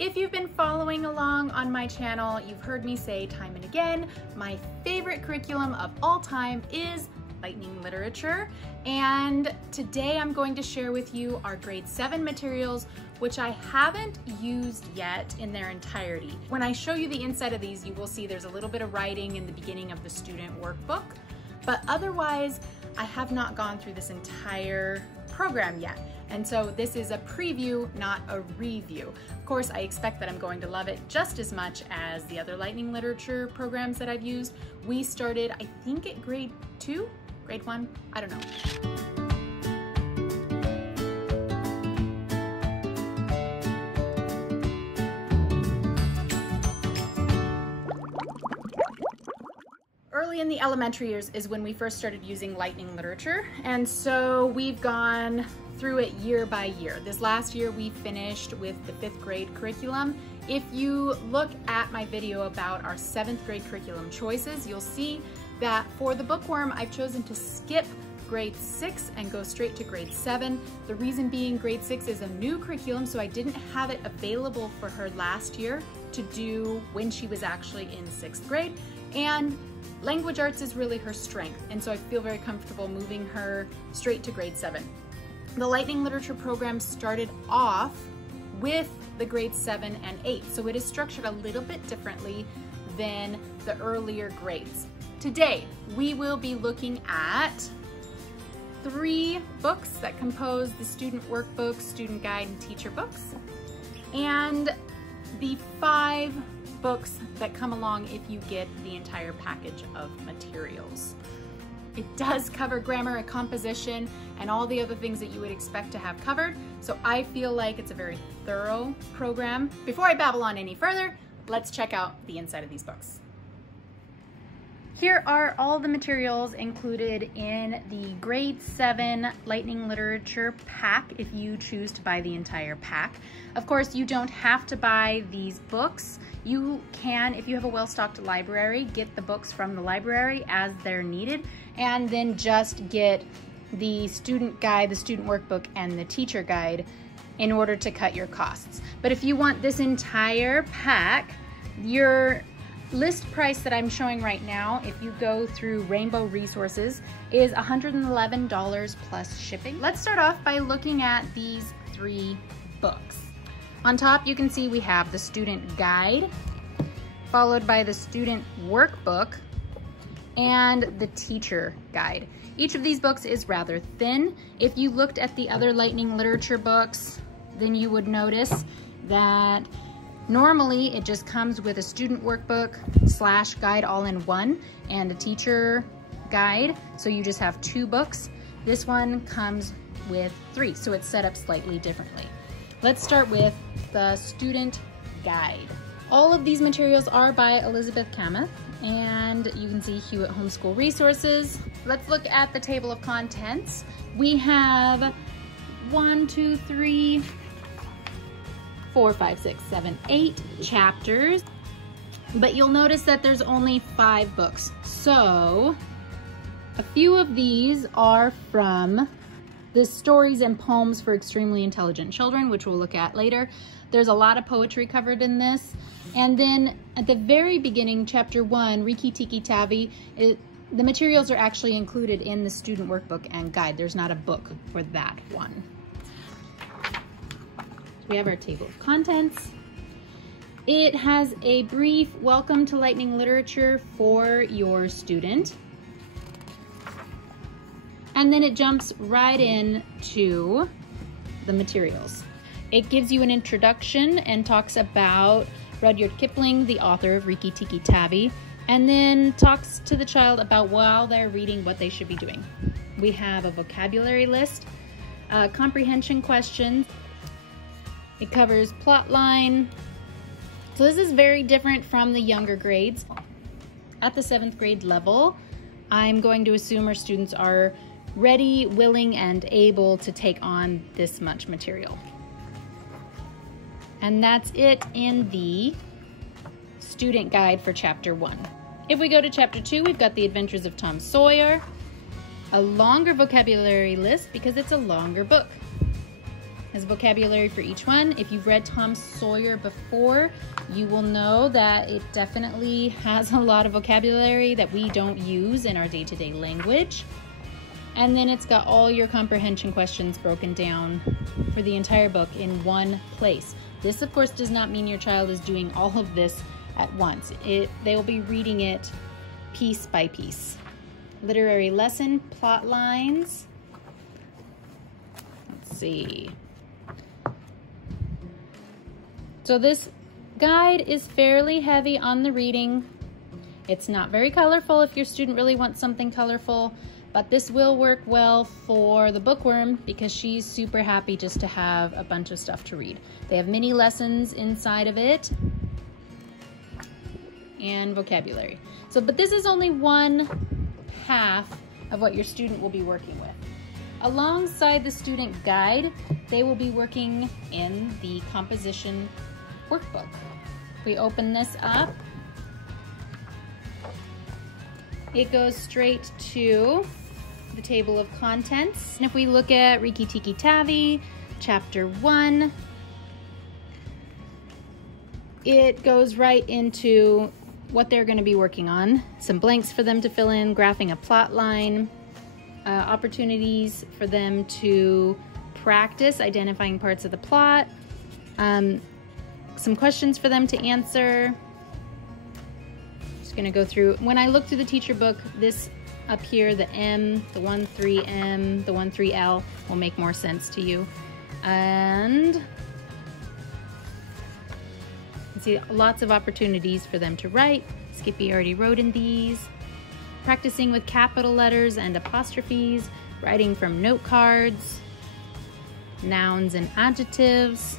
If you've been following along on my channel, you've heard me say time and again, my favorite curriculum of all time is Lightning Literature. And today I'm going to share with you our grade 7 materials, which I haven't used yet in their entirety. When I show you the inside of these, you will see there's a little bit of writing in the beginning of the student workbook, but otherwise I have not gone through this entire program yet. And so this is a preview, not a review. Of course, I expect that I'm going to love it just as much as the other Lightning Literature programs that I've used. We started, I think, at grade 2, grade 1, I don't know. Early in the elementary years is when we first started using Lightning Literature, and so we've gone through it year by year. This last year we finished with the 5th grade curriculum. If you look at my video about our 7th grade curriculum choices, you'll see that for the bookworm I've chosen to skip grade 6 and go straight to grade 7. The reason being grade 6 is a new curriculum, so I didn't have it available for her last year to do when she was actually in 6th grade. And language arts is really her strength, and so I feel very comfortable moving her straight to grade 7. The Lightning Literature program started off with the grade 7 and 8, so it is structured a little bit differently than the earlier grades. Today, we will be looking at 3 books that compose the student workbook, student guide, and teacher books, and the 5 books that come along if you get the entire package of materials. It does cover grammar and composition and all the other things that you would expect to have covered, so I feel like it's a very thorough program. Before I babble on any further, let's check out the inside of these books. Here are all the materials included in the grade 7 Lightning Literature pack if you choose to buy the entire pack. Of course, you don't have to buy these books. You can, if you have a well-stocked library, get the books from the library as they're needed, and then just get the student guide, the student workbook, and the teacher guide in order to cut your costs. But if you want this entire pack, your list price that I'm showing right now, if you go through Rainbow Resources, is $111 plus shipping. Let's start off by looking at these 3 books. On top, you can see we have the student guide, followed by the student workbook, and the teacher guide. Each of these books is rather thin. If you looked at the other Lightning Literature books, then you would notice that normally it just comes with a student workbook / guide all in one and a teacher guide, so you just have 2 books. This one comes with 3, so it's set up slightly differently. Let's start with the student guide. All of these materials are by Elizabeth Kamath, and you can see Hewitt Homeschool Resources. Let's look at the table of contents. We have 1, 2, 3, 4, 5, 6, 7, 8 chapters, but you'll notice that there's only 5 books. So a few of these are from the Stories and Poems for Extremely Intelligent Children, which we'll look at later. There's a lot of poetry covered in this. And then at the very beginning, chapter 1, Rikki Tikki Tavi, the materials are actually included in the student workbook and guide. There's not a book for that one. We have our table of contents. It has a brief welcome to Lightning Literature for your student. And then it jumps right in to the materials. It gives you an introduction and talks about Rudyard Kipling, the author of Rikki Tikki Tavi, and then talks to the child about while they're reading what they should be doing. We have a vocabulary list, comprehension questions. It covers plot line. So this is very different from the younger grades. At the 7th grade level, I'm going to assume our students are ready, willing, and able to take on this much material. And that's it in the student guide for chapter 1. If we go to chapter 2, we've got the Adventures of Tom Sawyer, a longer vocabulary list because it's a longer book. Has vocabulary for each one. If you've read Tom Sawyer before, you will know that it definitely has a lot of vocabulary that we don't use in our day-to-day language. And then it's got all your comprehension questions broken down for the entire book in one place. This, of course, does not mean your child is doing all of this at once. They will be reading it piece by piece. Literary lesson, plot lines. Let's see. So this guide is fairly heavy on the reading. It's not very colorful if your student really wants something colorful, but this will work well for the bookworm because she's super happy just to have a bunch of stuff to read. They have mini lessons inside of it and vocabulary. So, but this is only one half of what your student will be working with. Alongside the student guide, they will be working in the composition workbook. If we open this up, it goes straight to the table of contents. And if we look at Rikki Tikki Tavi, chapter 1, it goes right into what they're going to be working on. Some blanks for them to fill in, graphing a plot line, opportunities for them to practice identifying parts of the plot, some questions for them to answer. Just going to go through. When I look through the teacher book, this up here, the M, the 1-3M, the 1-3L will make more sense to you. And you can see lots of opportunities for them to write. Skippy already wrote in these. Practicing with capital letters and apostrophes, writing from note cards, nouns and adjectives,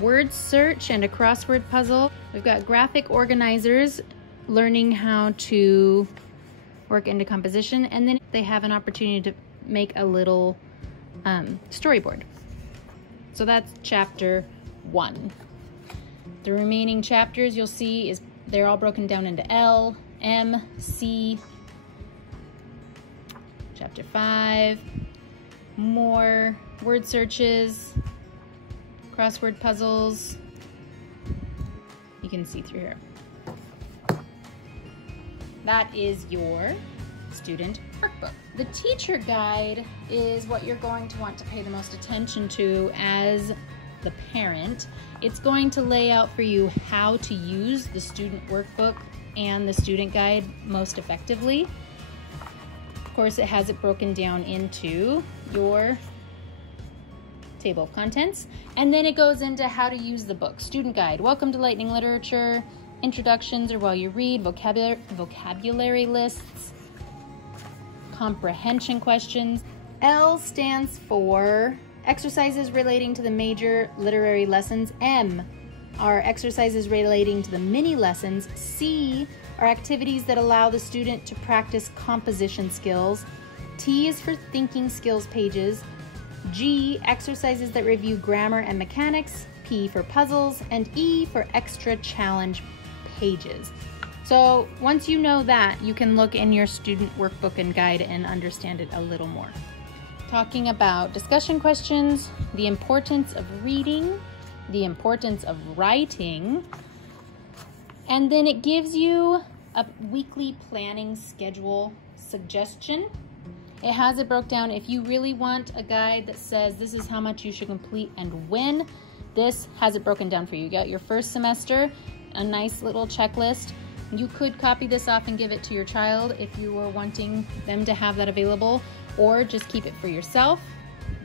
word search and a crossword puzzle. We've got graphic organizers, learning how to work into composition, and then they have an opportunity to make a little storyboard. So that's chapter 1. The remaining chapters you'll see is they're all broken down into L, M, C. Chapter 5, more word searches, crossword puzzles. You can see through here. That is your student workbook. The teacher guide is what you're going to want to pay the most attention to as the parent. It's going to lay out for you how to use the student workbook and the student guide most effectively. Of course, it has it broken down into your table of contents, and then it goes into how to use the book. Student guide, welcome to Lightning Literature, introductions or while you read, vocabulary lists, comprehension questions. L stands for exercises relating to the major literary lessons. M are exercises relating to the mini lessons. C are activities that allow the student to practice composition skills. T is for thinking skills pages. G, exercises that review grammar and mechanics. P for puzzles, and E for extra challenge pages. So once you know that, you can look in your student workbook and guide and understand it a little more. Talking about discussion questions, the importance of reading, the importance of writing, and then it gives you a weekly planning schedule suggestion. It has it broke down. If you really want a guide that says this is how much you should complete and when, this has it broken down for you. You got your first semester, a nice little checklist. You could copy this off and give it to your child if you were wanting them to have that available, or just keep it for yourself,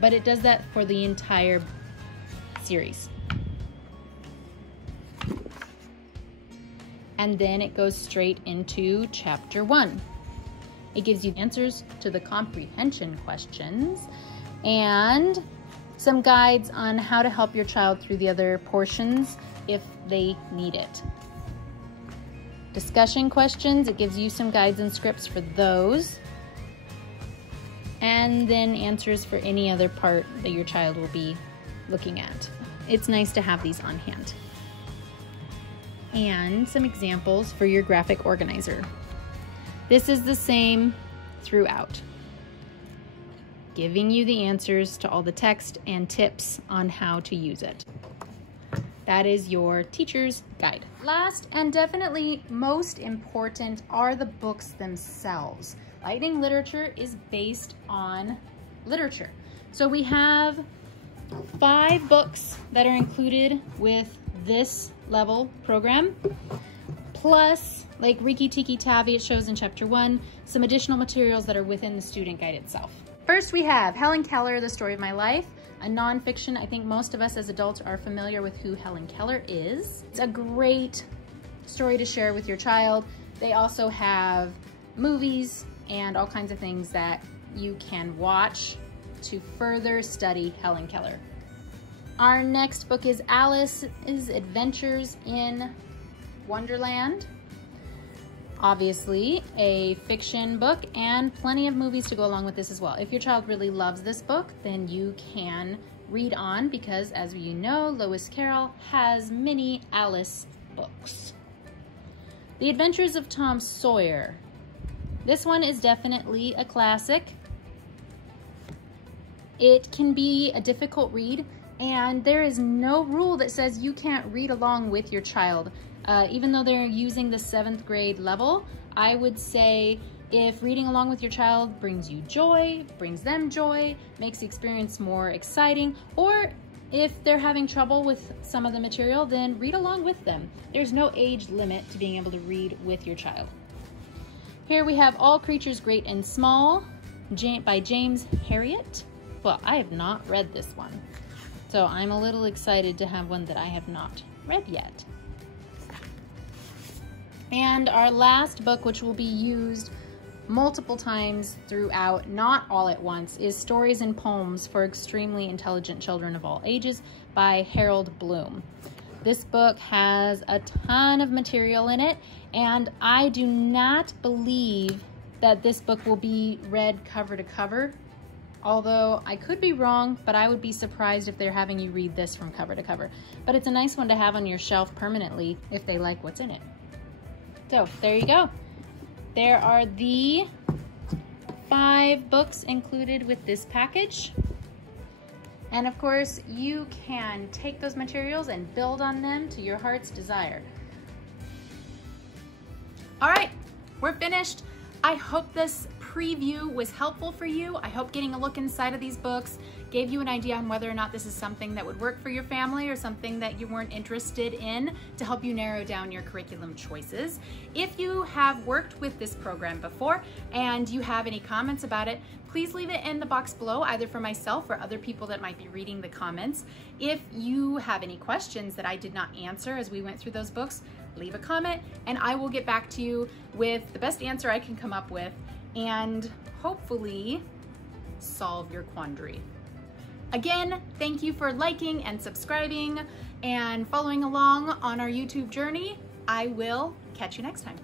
but it does that for the entire series. And then it goes straight into chapter 1. It gives you answers to the comprehension questions and some guides on how to help your child through the other portions if they need it. Discussion questions, it gives you some guides and scripts for those. And then answers for any other part that your child will be looking at. It's nice to have these on hand. And some examples for your graphic organizer. This is the same throughout. giving you the answers to all the text and tips on how to use it. That is your teacher's guide. Last and definitely most important are the books themselves. Lightning Literature is based on literature. So we have 5 books that are included with this level program, plus, like Rikki Tikki Tavi, it shows in chapter 1, some additional materials that are within the student guide itself. First we have Helen Keller, The Story of My Life, a nonfiction. I think most of us as adults are familiar with who Helen Keller is. It's a great story to share with your child. They also have movies and all kinds of things that you can watch to further study Helen Keller. Our next book is Alice's Adventures in Wonderland. Obviously a fiction book and plenty of movies to go along with this as well. If your child really loves this book, then you can read on because, as you know, Lewis Carroll has many Alice books. The Adventures of Tom Sawyer. This one is definitely a classic. It can be a difficult read, and there is no rule that says you can't read along with your child. Even though they're using the 7th grade level, I would say if reading along with your child brings you joy, brings them joy, makes the experience more exciting, or if they're having trouble with some of the material, then read along with them. There's no age limit to being able to read with your child. Here we have All Creatures Great and Small by James Herriot. Well, I have not read this one, so I'm a little excited to have one that I have not read yet. And our last book, which will be used multiple times throughout, not all at once, is Stories and Poems for Extremely Intelligent Children of All Ages by Harold Bloom. This book has a ton of material in it, and I do not believe that this book will be read cover to cover, although I could be wrong, but I would be surprised if they're having you read this from cover to cover. But it's a nice one to have on your shelf permanently if they like what's in it. So there you go. There are the 5 books included with this package. And of course, you can take those materials and build on them to your heart's desire. All right, we're finished. I hope this preview was helpful for you. I hope getting a look inside of these books gave you an idea on whether or not this is something that would work for your family or something that you weren't interested in, to help you narrow down your curriculum choices. If you have worked with this program before and you have any comments about it, please leave it in the box below, either for myself or other people that might be reading the comments. If you have any questions that I did not answer as we went through those books, leave a comment and I will get back to you with the best answer I can come up with and hopefully solve your quandary. Again, thank you for liking and subscribing and following along on our YouTube journey. I will catch you next time.